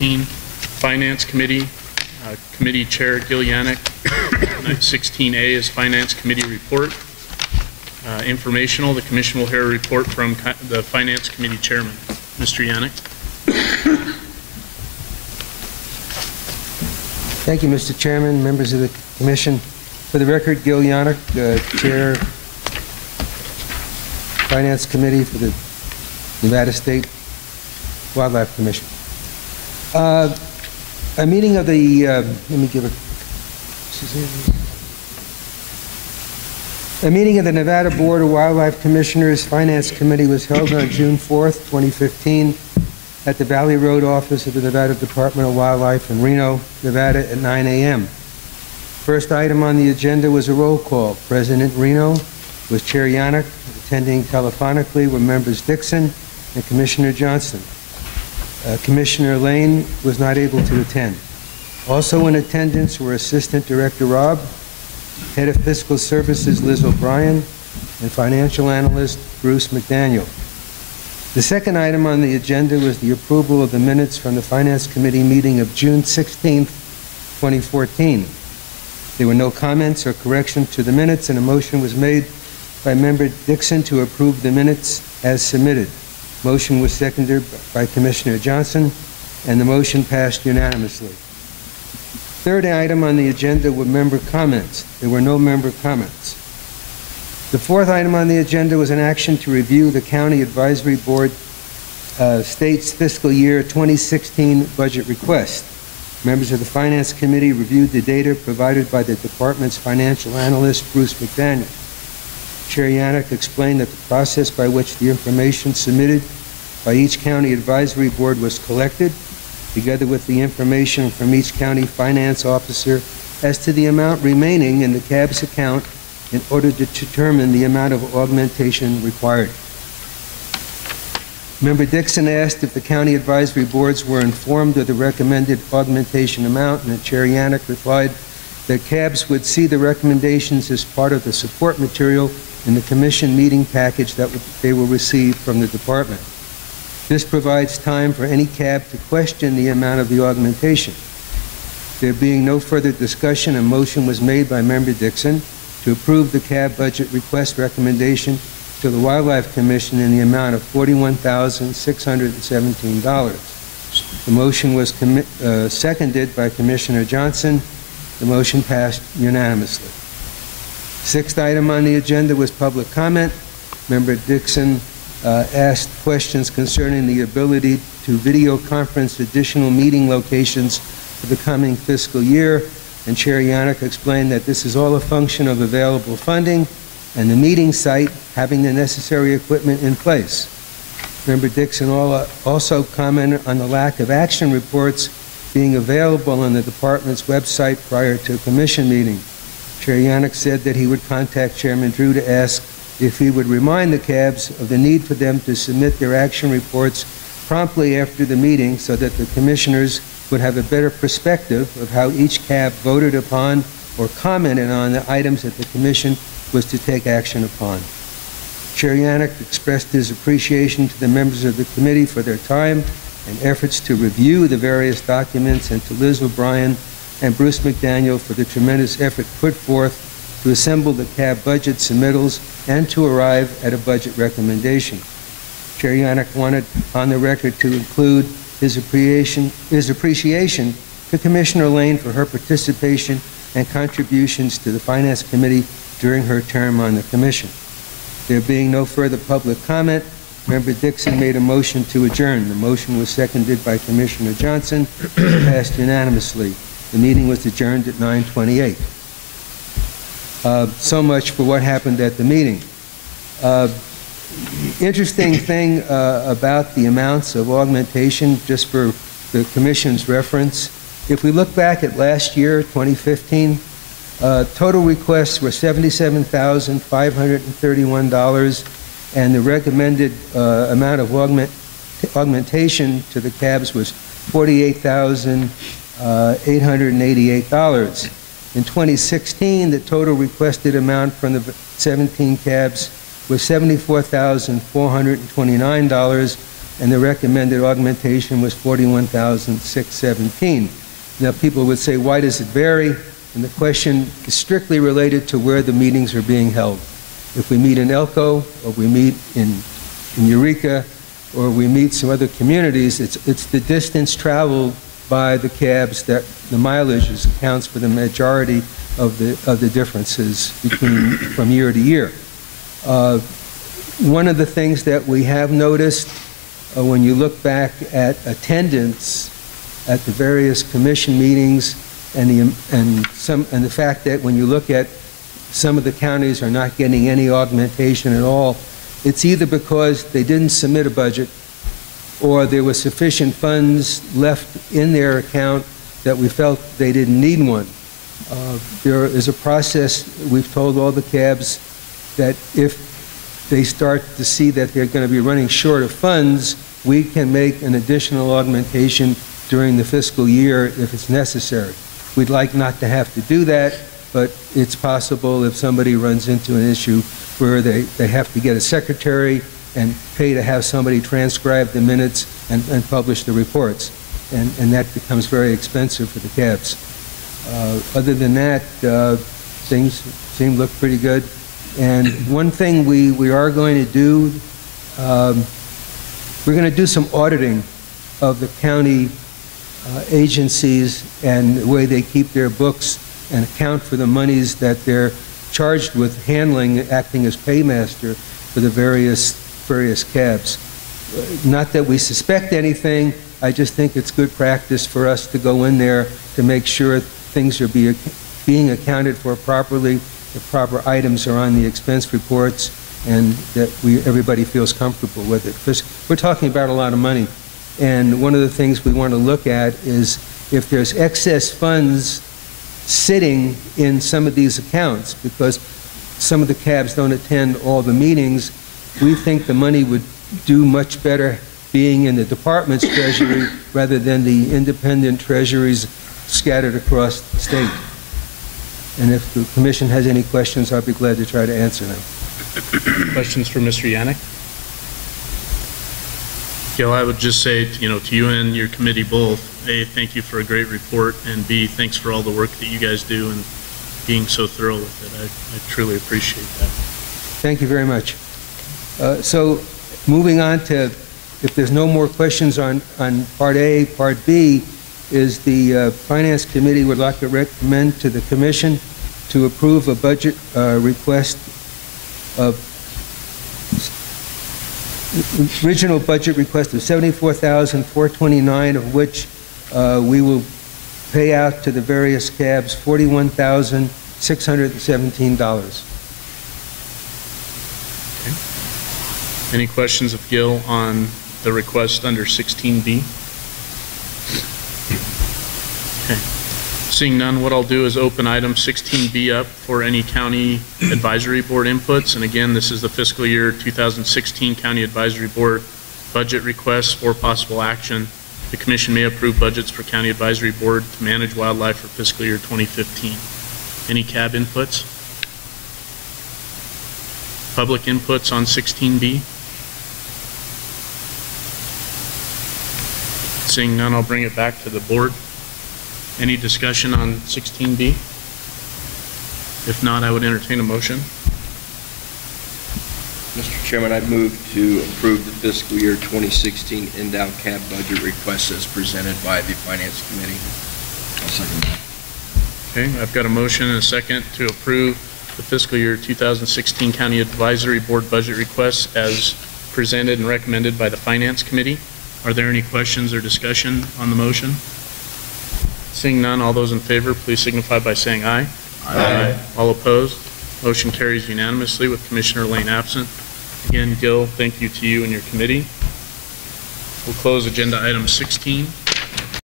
Finance Committee, Committee Chair Gil Yannick. 16A is Finance Committee report. Informational, the Commission will hear a report from the Finance Committee Chairman, Mr. Yannick. Thank you, Mr. Chairman, members of the Commission. For the record, Gil Yannick, Chair, Finance Committee for the Nevada State Wildlife Commission. A meeting of the, a meeting of the Nevada Board of Wildlife Commissioners Finance Committee was held on June 4th, 2015 at the Valley Road office of the Nevada Department of Wildlife in Reno, Nevada at 9 a.m. First item on the agenda was a roll call. President Reno was Chair Yannick. Attending telephonically were members Dixon and Commissioner Johnson. Commissioner Lane was not able to attend. Also in attendance were Assistant Director Robb, Head of Fiscal Services Liz O'Brien, and Financial Analyst Bruce McDaniel. The second item on the agenda was the approval of the minutes from the Finance Committee meeting of June 16, 2014. There were no comments or corrections to the minutes, and a motion was made by Member Dixon to approve the minutes as submitted. Motion was seconded by Commissioner Johnson, and the motion passed unanimously. Third item on the agenda were member comments. There were no member comments. The fourth item on the agenda was an action to review the County Advisory Board State's fiscal year 2016 budget request. Members of the Finance Committee reviewed the data provided by the department's financial analyst, Bruce McDaniel. Chair Yannick explained that the process by which the information submitted by each county advisory board was collected, together with the information from each county finance officer as to the amount remaining in the CAB's account in order to determine the amount of augmentation required. Member Dixon asked if the county advisory boards were informed of the recommended augmentation amount, and Chair Yannick replied that CABs would see the recommendations as part of the support material in the Commission meeting package that they will receive from the department. This provides time for any CAB to question the amount of the augmentation. There being no further discussion, a motion was made by Member Dixon to approve the CAB budget request recommendation to the Wildlife Commission in the amount of $41,617. The motion was seconded by Commissioner Johnson. The motion passed unanimously. Sixth item on the agenda was public comment. Member Dixon asked questions concerning the ability to video conference additional meeting locations for the coming fiscal year, and Chair Yannick explained that this is all a function of available funding and the meeting site having the necessary equipment in place. Member Dixon also commented on the lack of action reports being available on the department's website prior to a commission meeting. Chair Yannick said that he would contact Chairman Drew to ask if he would remind the CABs of the need for them to submit their action reports promptly after the meeting so that the commissioners would have a better perspective of how each CAB voted upon or commented on the items that the commission was to take action upon. Chair Yannick expressed his appreciation to the members of the committee for their time and efforts to review the various documents, and to Liz O'Brien and Bruce McDaniel for the tremendous effort put forth to assemble the CAB budget submittals and to arrive at a budget recommendation. Chair Yannick wanted on the record to include his appreciation to Commissioner Lane for her participation and contributions to the Finance Committee during her term on the Commission. There being no further public comment, Member Dixon made a motion to adjourn. The motion was seconded by Commissioner Johnson and passed unanimously. The meeting was adjourned at 9:28. So much for what happened at the meeting. Interesting thing about the amounts of augmentation, just for the Commission's reference, if we look back at last year, 2015, total requests were $77,531, and the recommended amount of augmentation to the CABs was $48,888. In 2016, the total requested amount from the 17 CABs was $74,429, and the recommended augmentation was $41,617. Now, people would say, why does it vary? And the question is strictly related to where the meetings are being held. If we meet in Elko, or we meet in Eureka, or we meet some other communities, it's the distance traveled by the cabs that the mileage accounts for the majority of the differences from year to year. One of the things that we have noticed when you look back at attendance at the various commission meetings and the fact that when you look at some of the counties are not getting any augmentation at all, it's either because they didn't submit a budget or there was sufficient funds left in their account that we felt they didn't need one. There is a process, we've told all the cabs that if they start to see that they're going to be running short of funds, we can make an additional augmentation during the fiscal year if it's necessary. We'd like not to have to do that, but it's possible if somebody runs into an issue where they have to get a secretary and pay to have somebody transcribe the minutes and publish the reports. And that becomes very expensive for the cabs. Other than that, things seem to look pretty good. And one thing we are going to do, we're going to do some auditing of the county agencies and the way they keep their books and account for the monies that they're charged with handling, acting as paymaster for the various cabs. Not that we suspect anything, I just think it's good practice for us to go in there to make sure things are being accounted for properly, the proper items are on the expense reports, and that everybody feels comfortable with it. Because we're talking about a lot of money. And one of the things we want to look at is if there's excess funds sitting in some of these accounts, because some of the cabs don't attend all the meetings, we think the money would do much better being in the department's treasury rather than the independent treasuries scattered across the state. And if the commission has any questions, I'll be glad to try to answer them. Questions for Mr. Yannick? Gil, I would just say, to you and your committee both, A, thank you for a great report, and B, thanks for all the work that you guys do and being so thorough with it. I truly appreciate that. Thank you very much. So moving on to, if there's no more questions on Part A, Part B, is the Finance Committee would like to recommend to the Commission to approve a budget request of original budget request of $74,429, of which we will pay out to the various cabs $41,617. Okay. Any questions of Gil on the request under 16B? Okay. Seeing none, what I'll do is open item 16B up for any county advisory board inputs. And again, this is the fiscal year 2016 County Advisory Board budget requests for possible action. The Commission may approve budgets for County Advisory Board to manage wildlife for fiscal year 2015. Any CAB inputs? Public inputs on 16B? Seeing none, I'll bring it back to the board. Any discussion on 16B? If not, I would entertain a motion. Mr. Chairman, I'd move to approve the fiscal year 2016 NDOW CAB budget request as presented by the Finance Committee. I'll second that. Okay, I've got a motion and a second to approve the fiscal year 2016 County Advisory Board budget requests as presented and recommended by the Finance Committee. Are there any questions or discussion on the motion? Seeing none, all those in favor, please signify by saying aye. Aye. All opposed? Motion carries unanimously with Commissioner Lane absent. Again, Gil, thank you to you and your committee. We'll close agenda item 16.